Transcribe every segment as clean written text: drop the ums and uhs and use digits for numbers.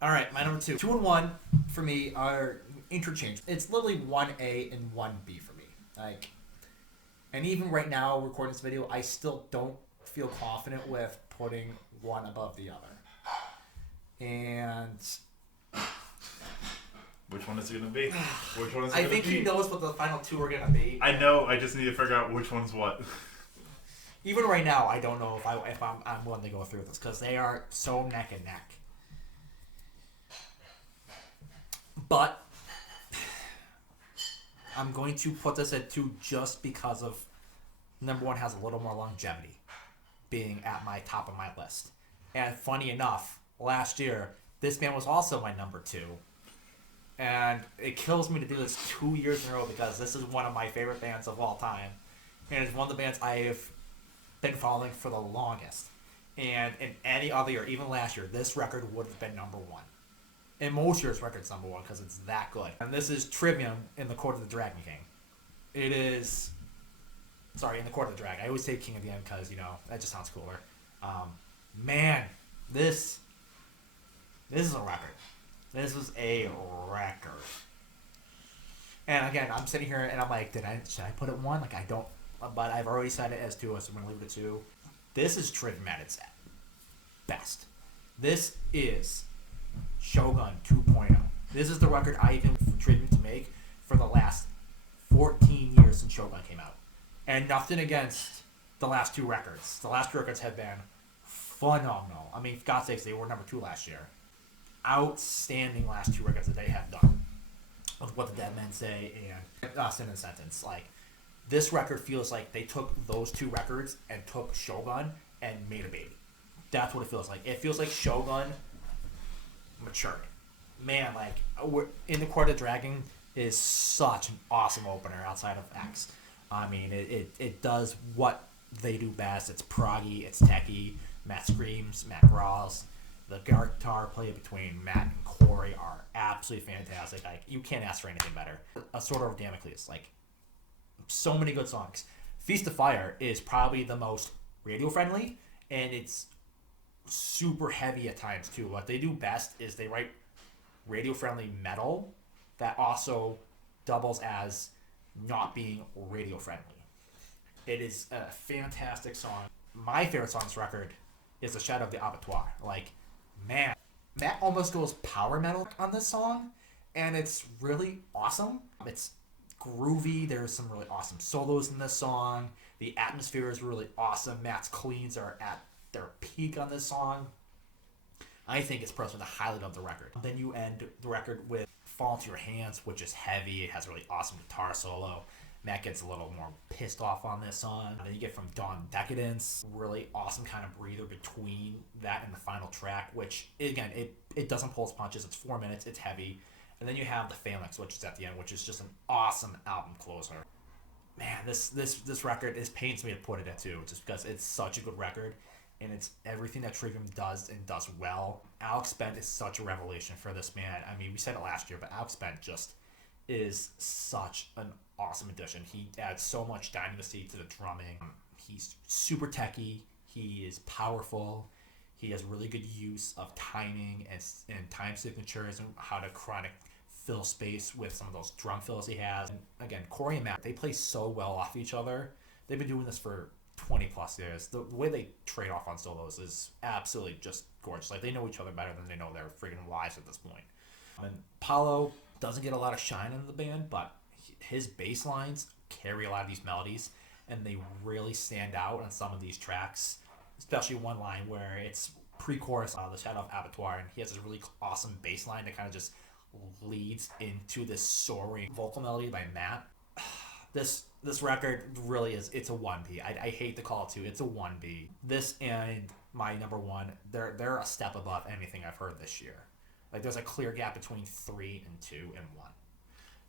All right, my number two. 2 and 1 for me are interchangeable. It's literally 1A and 1B for me. Like, and even right now, recording this video, I still don't feel confident with putting one above the other. And Which one is it going to be? Which one is it I going to think be? he knows what the final two are going to be. I know. I just need to figure out which one's what. Even right now, I don't know if I'm willing to go through this because they are so neck and neck. But I'm going to put this at 2 just because of number 1 has a little more longevity, being at my top of my list. And funny enough, last year this band was also my number 2. And it kills me to do this 2 years in a row because this is one of my favorite bands of all time. And it's one of the bands I've been following for the longest. And in any other year, even last year, this record would have been number 1. In most years, record's number 1 because it's that good. And this is Trivium in the Court of the Dragon King. It is... Sorry, in the Court of the Dragon. I always say King at the end because, that just sounds cooler. Man, this is a record. This was a record. And again, I'm sitting here and I'm like, should I put it 1? Like, I don't... But I've already said it as 2, so I'm going to leave it at 2. This is Trivium at its best. This is Shogun 2.0. This is the record I've been Trivium to make for the last 14 years since Shogun came out. And nothing against the last 2 records. The last 2 records have been phenomenal. I mean, for God's sakes, they were number 2 last year. Outstanding last 2 records that they have done. With What the Dead Men Say and Sin in a Sentence. Like, this record feels like they took those 2 records and took Shogun and made a baby. That's what it feels like. It feels like Shogun matured. Man, like, In the Court of the Dragon is such an awesome opener outside of X. I mean, it does what they do best. It's proggy, it's techy. Matt screams, Matt growls. The guitar play between Matt and Corey are absolutely fantastic. Like, you can't ask for anything better. A Sword Over Damocles, like, so many good songs. Feast of Fire is probably the most radio friendly, and it's super heavy at times too. What they do best is they write radio friendly metal that also doubles as not being radio friendly. It is a fantastic song. My favorite song on this record is The Shadow of the Abattoir. Like, man, Matt almost goes power metal on this song, and it's really awesome. It's groovy. There's some really awesome solos in this song. The atmosphere is really awesome. Matt's cleans are at their peak on this song. I think it's personally the highlight of the record. Then you end the record with Fall Into Your Hands, which is heavy. It has a really awesome guitar solo. Matt gets a little more pissed off on this song. Then you get From Dawn Decadence, really awesome kind of breather between that and the final track, which, again, it doesn't pull its punches. It's 4 minutes. It's heavy. And then you have The Phalanx, which is at the end, which is just an awesome album closer. Man, this record, it pains me to put it at 2, just because it's such a good record, and it's everything that Trivium does and does well. Alex Bent is such a revelation for this man. I mean, we said it last year, but Alex Bent just is such an awesome addition. He adds so much dynamisty to the drumming. He's super techy. He is powerful. He has really good use of timing and time signatures and how to chronic fill space with some of those drum fills he has. And again, Corey and Matt, they play so well off each other. They've been doing this for 20 plus years. The way they trade off on solos is absolutely just gorgeous. Like, they know each other better than they know their freaking lives at this point. And Paulo doesn't get a lot of shine in the band, but his bass lines carry a lot of these melodies, and they really stand out on some of these tracks, especially one line where it's pre-chorus on The Shadow of Abattoir, and he has this really awesome bass line that kind of just leads into this soaring vocal melody by Matt. This record really is, it's a 1B. I hate to call it 2. It's a 1B. This and my number 1, they're a step above anything I've heard this year. Like, there's a clear gap between 3 and 2 and 1.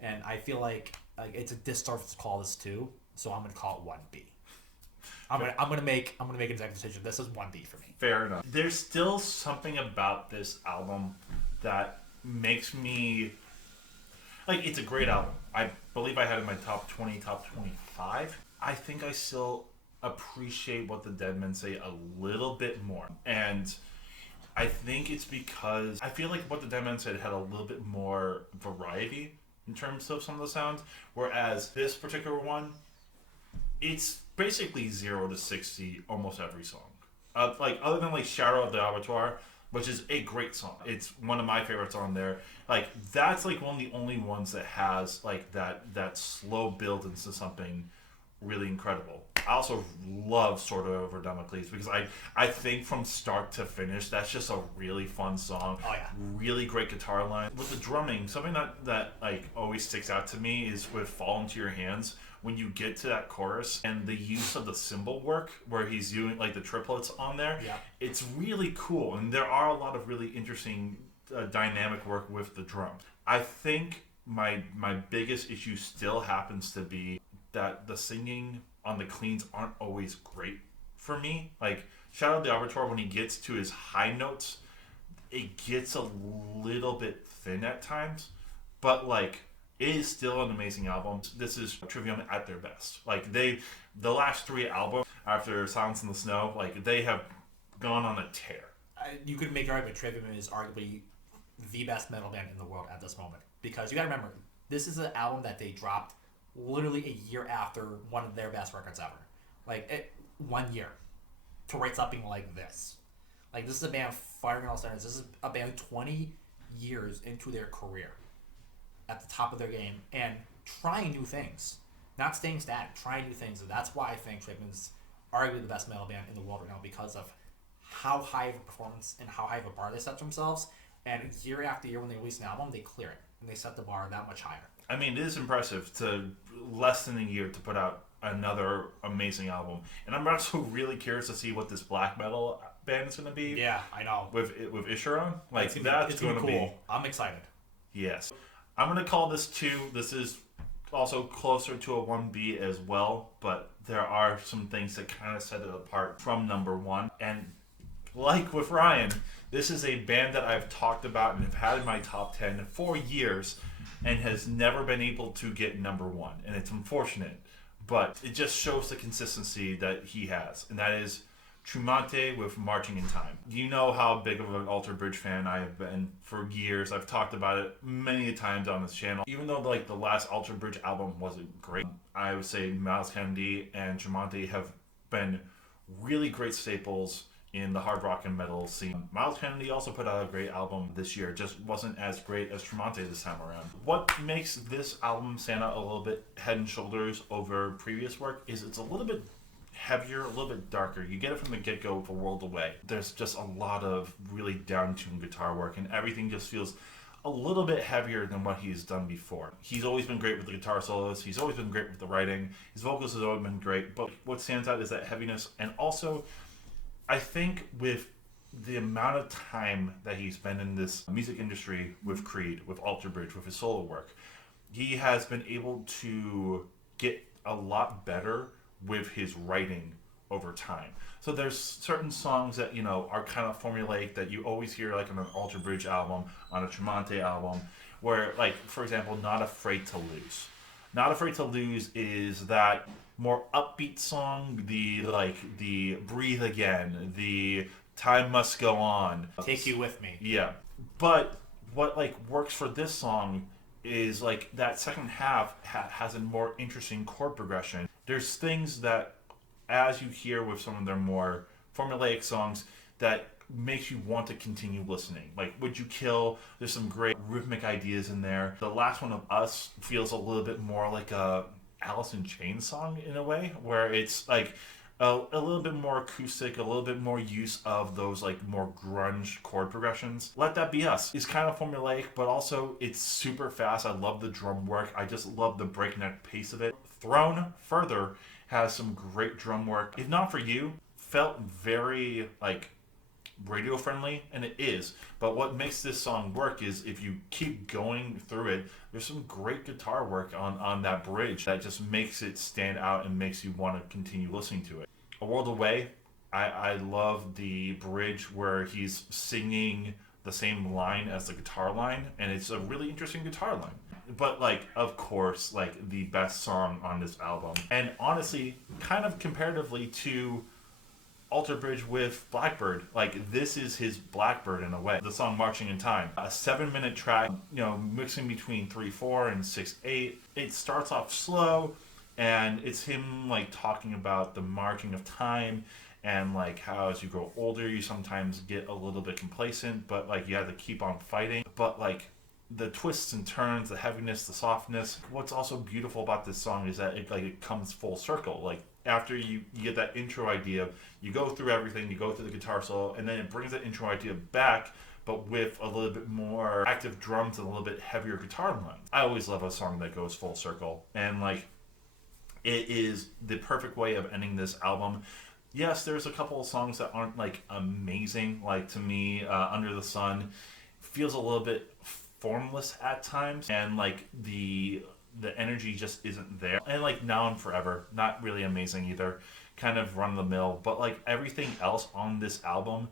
And I feel like it's a disservice to call this 2, so I'm going to call it 1B. I'm gonna make an executive decision. This is 1B for me. Fair enough. There's still something about this album that makes me like, it's a great album. I believe I had it in my top 20, top 25. I think I still appreciate What the Dead Men Say a little bit more. And I think it's because I feel like what the Deadman said had a little bit more variety in terms of some of the sounds, whereas this particular one, it's basically 0 to 60 almost every song. Like other than like Shadow of the Abattoir, which is a great song. It's one of my favorites on there. Like that's like one of the only ones that has like that slow build into something really incredible. I also love Sort of Over Damocles because I think from start to finish that's just a really fun song. Oh yeah. Really great guitar line. With the drumming, something that like always sticks out to me is with Fall Into Your Hands when you get to that chorus and the use of the cymbal work where he's doing like the triplets on there. Yeah. It's really cool and there are a lot of really interesting dynamic work with the drums. I think my biggest issue still happens to be that the singing on the cleans aren't always great for me. Like Shadow of the Abattoir, when he gets to his high notes, it gets a little bit thin at times, but like it is still an amazing album. This is Trivium at their best. Like the last 3 albums after Silence in the Snow, like they have gone on a tear. You could make an argument Trivium is arguably the best metal band in the world at this moment because you got to remember this is an album that they dropped literally a year after one of their best records ever. Like, 1 year to write something like this. Like, this is a band firing on all cylinders. This is a band 20 years into their career at the top of their game and trying new things. Not staying static, trying new things. And that's why I think Trivium's arguably the best metal band in the world right now because of how high of a performance and how high of a bar they set themselves. And year after year when they release an album, they clear it. And they set the bar that much higher. I mean, it is impressive to less than a year to put out another amazing album. And I'm also really curious to see what this black metal band is going to be. Yeah, I know. With Isharon. Like, it's that's going to cool. be... I'm excited. Yes. I'm going to call this 2. This is also closer to a 1B as well, but there are some things that kind of set it apart from number 1. And like with Ryan, this is a band that I've talked about and have had in my top 10 for years and has never been able to get number 1. And it's unfortunate, but it just shows the consistency that he has. And that is Tremonti with Marching in Time. You know how big of an Alter Bridge fan I have been for years. I've talked about it many times on this channel. Even though like the last Alter Bridge album wasn't great, I would say Miles Kennedy and Tremonti have been really great staples in the hard rock and metal scene. Miles Kennedy also put out a great album this year, just wasn't as great as Tremonti this time around. What makes this album stand out a little bit head and shoulders over previous work is it's a little bit heavier, a little bit darker. You get it from the get-go with A World Away. There's just a lot of really down-tuned guitar work and everything just feels a little bit heavier than what he's done before. He's always been great with the guitar solos. He's always been great with the writing. His vocals have always been great, but what stands out is that heaviness. And also, I think with the amount of time that he's been in this music industry with Creed, with Alter Bridge, with his solo work, he has been able to get a lot better with his writing over time. So there's certain songs that, you know, are kind of formulaic that you always hear like on an Alter Bridge album, on a Tremonti album, where like, for example, Not Afraid to Lose. Not Afraid to Lose is that more upbeat song, the Breathe Again, the Time Must Go On. Take You With Me. Yeah. But what like works for this song is like that second half has a more interesting chord progression. There's things that as you hear with some of their more formulaic songs that makes you want to continue listening. Like Would You Kill, there's some great rhythmic ideas in there. The last one of Us feels a little bit more like a Alice in Chains song in a way, where it's like a little bit more acoustic, a little bit more use of those like more grunge chord progressions. Let That Be Us is kind of formulaic, but also it's super fast. I love the drum work. I just love the breakneck pace of it. Thrown Further has some great drum work. If Not For You felt very like radio friendly, and it is, but what makes this song work is if you keep going through it, there's some great guitar work on that bridge that just makes it stand out and makes you want to continue listening to it. A World Away, I love the bridge where he's singing the same line as the guitar line, and it's a really interesting guitar line. But like, of course, like the best song on this album, and honestly kind of comparatively to Alter Bridge with Blackbird. Like, this is his Blackbird in a way. The song Marching in Time. A 7-minute track, mixing between 3/4 and 6/8. It starts off slow, and it's him, like, talking about the marching of time and, like, how as you grow older, you sometimes get a little bit complacent, but, like, you have to keep on fighting. But, like, the twists and turns, the heaviness, the softness. What's also beautiful about this song is that it comes full circle. Like, after you get that intro idea, you go through everything, you go through the guitar solo, and then it brings that intro idea back, but with a little bit more active drums and a little bit heavier guitar lines. I always love a song that goes full circle, and like, it is the perfect way of ending this album. Yes, there's a couple of songs that aren't like amazing. Like, to me, Under the Sun feels a little bit formless at times, and like the energy just isn't there. And like Now and Forever, not really amazing either, kind of run of the mill. But like everything else on this album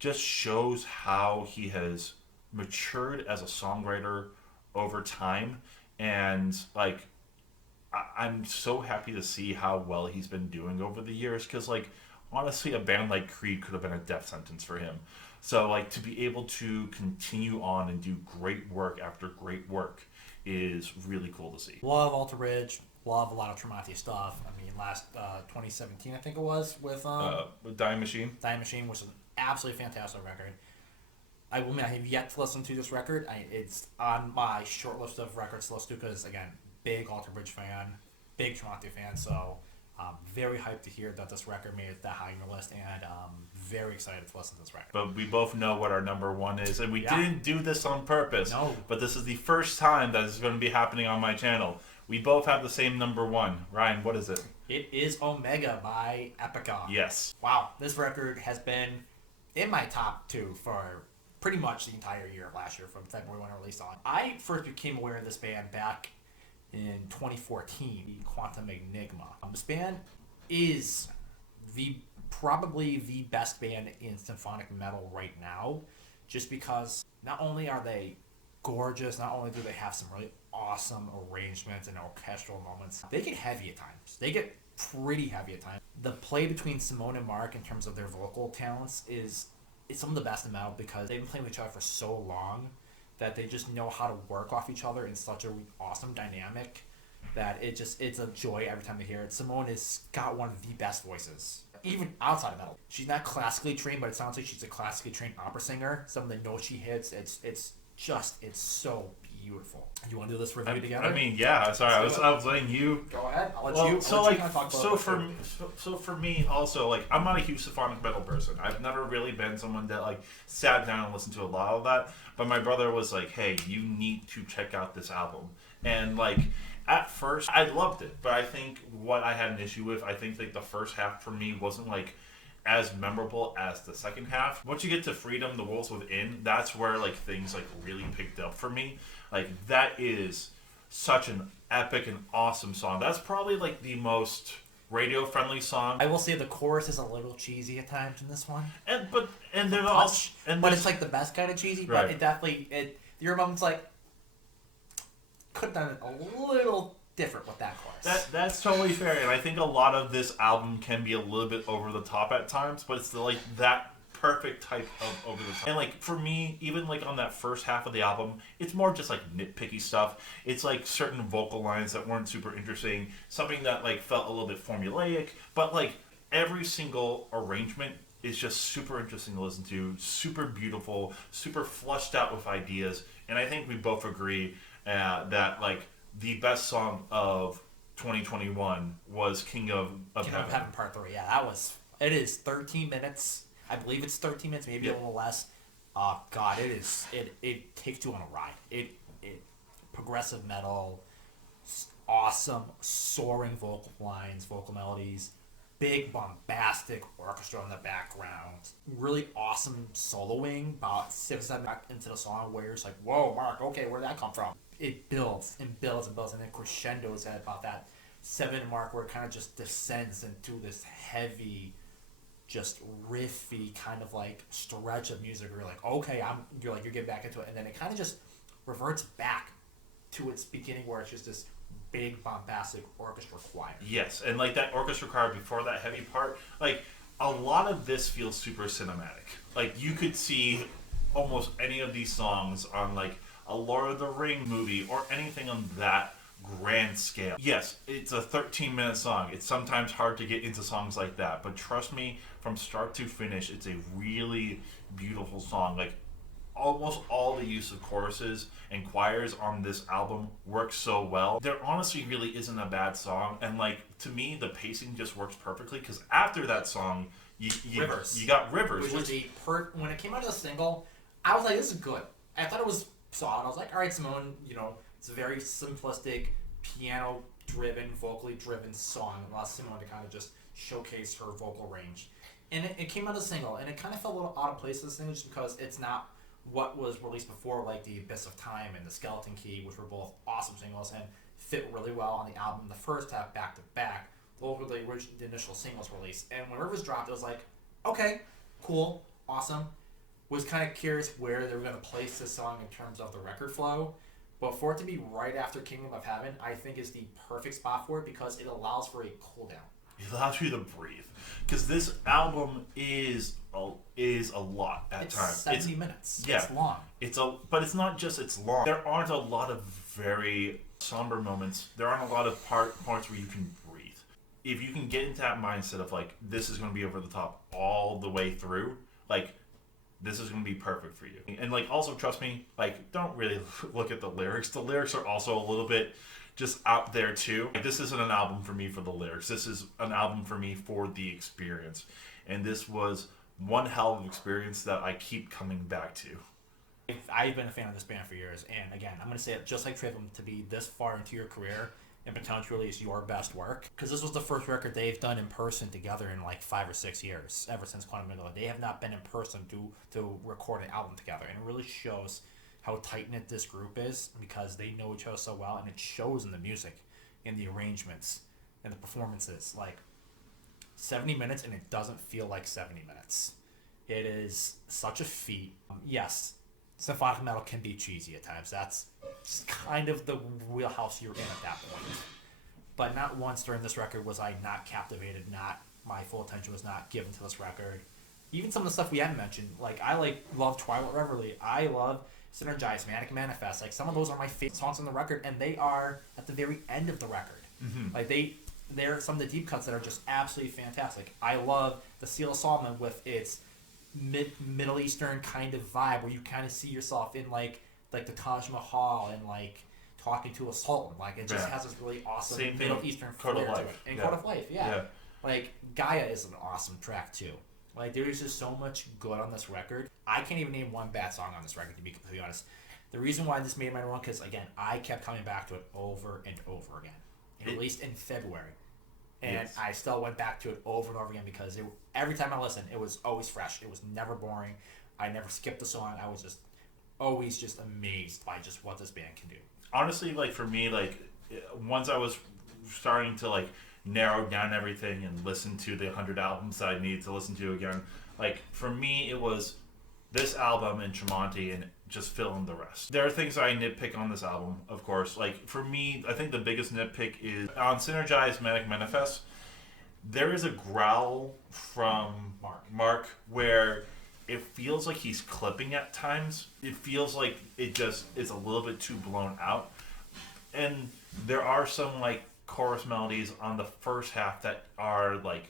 just shows how he has matured as a songwriter over time. And like, I'm so happy to see how well he's been doing over the years, because like, honestly, a band like Creed could have been a death sentence for him. So like, to be able to continue on and do great work after great work is really cool to see. Love Alter Bridge. Love a lot of Tremonti stuff. I mean, last 2017, I think it was, with Dying Machine. Dying Machine, which is an absolutely fantastic record. I will admit, I have yet to listen to this record. It's on my short list of records to listen to because, again, big Alter Bridge fan, big Tremonti fan, so very hyped to hear that this record made it that high on your list, and very excited to listen to this record. But we both know what our number one is, and we didn't do this on purpose. No. But this is the first time that this is going to be happening on my channel. We both have the same number one. Ryan, what is it? It is Omega by Epica. Yes. Wow, this record has been in my top 2 for pretty much the entire year of last year, from February when it released on. I first became aware of this band back in 2014, the Quantum Enigma. This band is probably the best band in symphonic metal right now, just because not only are they gorgeous, not only do they have some really awesome arrangements and orchestral moments, they get heavy at times. They get pretty heavy at times. The play between Simone and Mark in terms of their vocal talents is some of the best in metal, because they've been playing with each other for so long that they just know how to work off each other in such an awesome dynamic that it's a joy every time they hear it. Simone has got one of the best voices, even outside of metal. She's not classically trained, but it sounds like she's a classically trained opera singer. Some of the notes she hits, it's so beautiful. You want to do this review together? I mean, yeah. Sorry, I was letting you go ahead. I'll let you. So for me also, like, I'm not a huge symphonic metal person. I've never really been someone that like sat down and listened to a lot of that. But my brother was like, "Hey, you need to check out this album." And like, at first, I loved it, but I think what I had an issue with, I think like the first half for me wasn't like as memorable as the second half. Once you get to Freedom, The Wolves Within, that's where like things like really picked up for me. Like, that is such an epic and awesome song. That's probably like the most radio friendly song. I will say the chorus is a little cheesy at times in this one. But it's like the best kind of cheesy, but right. It definitely your moments like could have done it a little different with that chorus. That's totally fair, and I think a lot of this album can be a little bit over the top at times, but it's like that perfect type of over the top. And like for me, even like on that first half of the album, it's more just like nitpicky stuff. It's like certain vocal lines that weren't super interesting, something that like felt a little bit formulaic, but like every single arrangement is just super interesting to listen to, super beautiful, super flushed out with ideas. And I think we both agree that like the best song of 2021 was King of Heaven. Part 3. Yeah, it is 13 minutes. I believe it's 13 minutes, maybe a little less. God, it takes you on a ride. It progressive metal, awesome soaring vocal lines, vocal melodies, big bombastic orchestra in the background, really awesome soloing about 6-7 back into the song where you're just like, whoa, Mark, okay, where'd that come from? It builds and builds and builds, and then crescendos at about that 7 mark where it kind of just descends into this heavy, just riffy kind of like stretch of music where you're like, okay, you're getting back into it, and then it kind of just reverts back to its beginning where it's just this big bombastic orchestra choir. Yes, and like that orchestra choir before that heavy part, like a lot of this feels super cinematic. Like you could see almost any of these songs on like a Lord of the Ring movie or anything on that grand scale. Yes, it's a 13-minute song. It's sometimes hard to get into songs like that, but trust me, from start to finish, it's a really beautiful song. Like almost all the use of choruses and choirs on this album works so well. There honestly really isn't a bad song, and like to me, the pacing just works perfectly because after that song, Rivers. you got Rivers, Which was when it came out as a single, I was like, this is good. I thought it was solid. I was like, all right, Simone, it's a very simplistic, piano-driven, vocally-driven song. It allows Simone to kind of just showcase her vocal range. And it came out as a single, and it kind of felt a little out of place as a single just because it's not what was released before, like The Abyss of Time and The Skeleton Key, which were both awesome singles and fit really well on the album. The first half back-to-back, those were the initial singles released. And when Rivers dropped, it was like, okay, cool, awesome. Was kind of curious where they were going to place this song in terms of the record flow. But for it to be right after Kingdom of Heaven, I think is the perfect spot for it because it allows for a cool down. It allows you to breathe. Because this album is a lot at times. 70 minutes. Yeah, it's long. But it's not just it's long. There aren't a lot of very somber moments. There aren't a lot of parts where you can breathe. If you can get into that mindset of like this is going to be over the top all the way through, like this is going to be perfect for you. And like also trust me, like don't really look at the lyrics. The lyrics are also a little bit just out there too. Like, this isn't an album for me for the lyrics. This is an album for me for the experience. And this was one hell of an experience that I keep coming back to. I've been a fan of this band for years, and again, I'm going to say it just like Trivium, to be this far into your career and potentially release your best work, because this was the first record they've done in person together in like 5 or 6 years, ever since Quantum Mignola. They have not been in person to record an album together, and it really shows how tight-knit this group is because they know each other so well, and it shows in the music, in the arrangements, and the performances. Like 70 minutes, and it doesn't feel like 70 minutes. It is such a feat. Yes, symphonic metal can be cheesy at times. That's kind of the wheelhouse you're in at that point. But not once during this record was I not captivated, my full attention was not given to this record. Even some of the stuff we haven't mentioned, like I love Twilight Reverie. I love Synergize, Manic Manifest. Like some of those are my favorite songs on the record, and they are at the very end of the record. Mm-hmm. Like they're some of the deep cuts that are just absolutely fantastic. I love the Seal of Solomon with its Middle Eastern kind of vibe where you kind of see yourself in like the Taj Mahal and like talking to a sultan. Like it just has this really awesome Middle Eastern flair to it. And Code of Life, yeah. Like Gaia is an awesome track too. Like there's just so much good on this record. I can't even name one bad song on this record, to be completely honest. The reason why this made my run, because again, I kept coming back to it over and over again. It released in February. And I still went back to it over and over again because every time I listened, it was always fresh. It was never boring. I never skipped a song. I was just always just amazed by just what this band can do. Honestly, like for me, like once I was starting to like narrow down everything and listen to the 100 albums that I needed to listen to again, like for me, it was this album and Tremonti and just fill in the rest. There are things I nitpick on this album, of course. Like for me, I think the biggest nitpick is on Synergize Manic Manifest. There is a growl from Mark where it feels like he's clipping at times. It feels like it just is a little bit too blown out. And there are some like chorus melodies on the first half that are like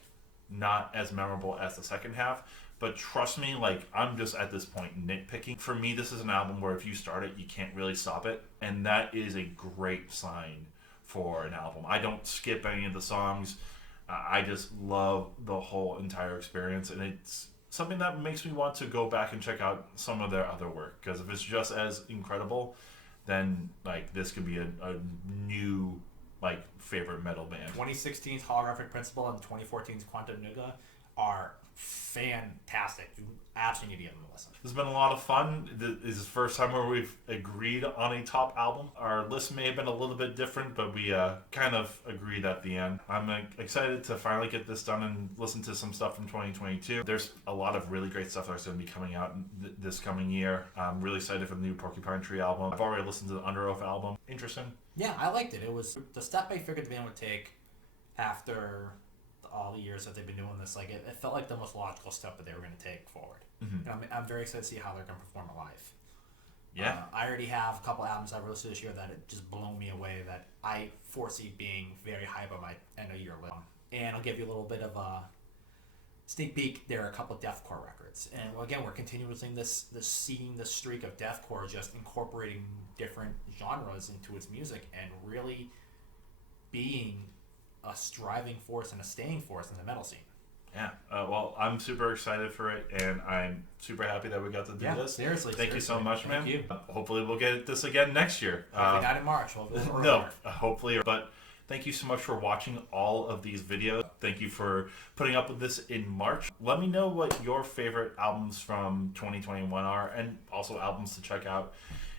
not as memorable as the second half. But trust me, like, I'm just at this point nitpicking. For me, this is an album where if you start it, you can't really stop it. And that is a great sign for an album. I don't skip any of the songs. I just love the whole entire experience. And it's something that makes me want to go back and check out some of their other work. Because if it's just as incredible, then, like, this could be a new, like, favorite metal band. 2016's Holographic Principle and 2014's Quantum Mignola are fantastic. You absolutely need to give them a listen. This has been a lot of fun. This is the first time where we've agreed on a top album. Our list may have been a little bit different, but we kind of agreed at the end. I'm excited to finally get this done and listen to some stuff from 2022. There's a lot of really great stuff that's going to be coming out this coming year. I'm really excited for the new Porcupine Tree album. I've already listened to the Under Oath album. Interesting. Yeah, I liked it. It was the step I figured the band would take after all the years that they've been doing this, like it felt like the most logical step that they were going to take forward. Mm-hmm. And I'm very excited to see how they're going to perform it live. Yeah. I already have a couple albums I've released this year that it just blown me away that I foresee being very high by my end of year list. And I'll give you a little bit of a sneak peek. There are a couple of deathcore records, and again, we're continuing seeing this streak of deathcore just incorporating different genres into its music and really being a striving force and a staying force in the metal scene. Yeah. Well, I'm super excited for it, and I'm super happy that we got to do this. Seriously. Thank you so much, man. Thank you. Hopefully, we'll get this again next year. Hopefully not in March. No, hopefully. But thank you so much for watching all of these videos. Thank you for putting up with this in March. Let me know what your favorite albums from 2021 are, and also albums to check out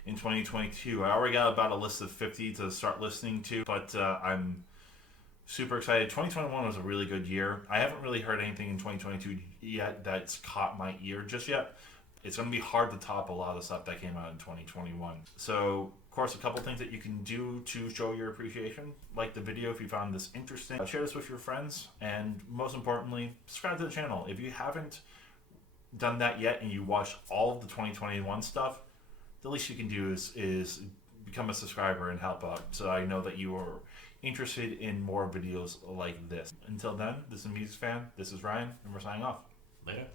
in 2022. I already got about a list of 50 to start listening to, but I'm super excited. 2021 was a really good year. I haven't really heard anything in 2022 yet that's caught my ear just yet. It's going to be hard to top a lot of stuff that came out in 2021. So, of course, a couple things that you can do to show your appreciation. Like the video if you found this interesting. Share this with your friends. And most importantly, subscribe to the channel. If you haven't done that yet and you watched all of the 2021 stuff, the least you can do is become a subscriber and help out. So I know that you are interested in more videos like this. Until then, this is Music Fan. This is Ryan, and we're signing off. Later.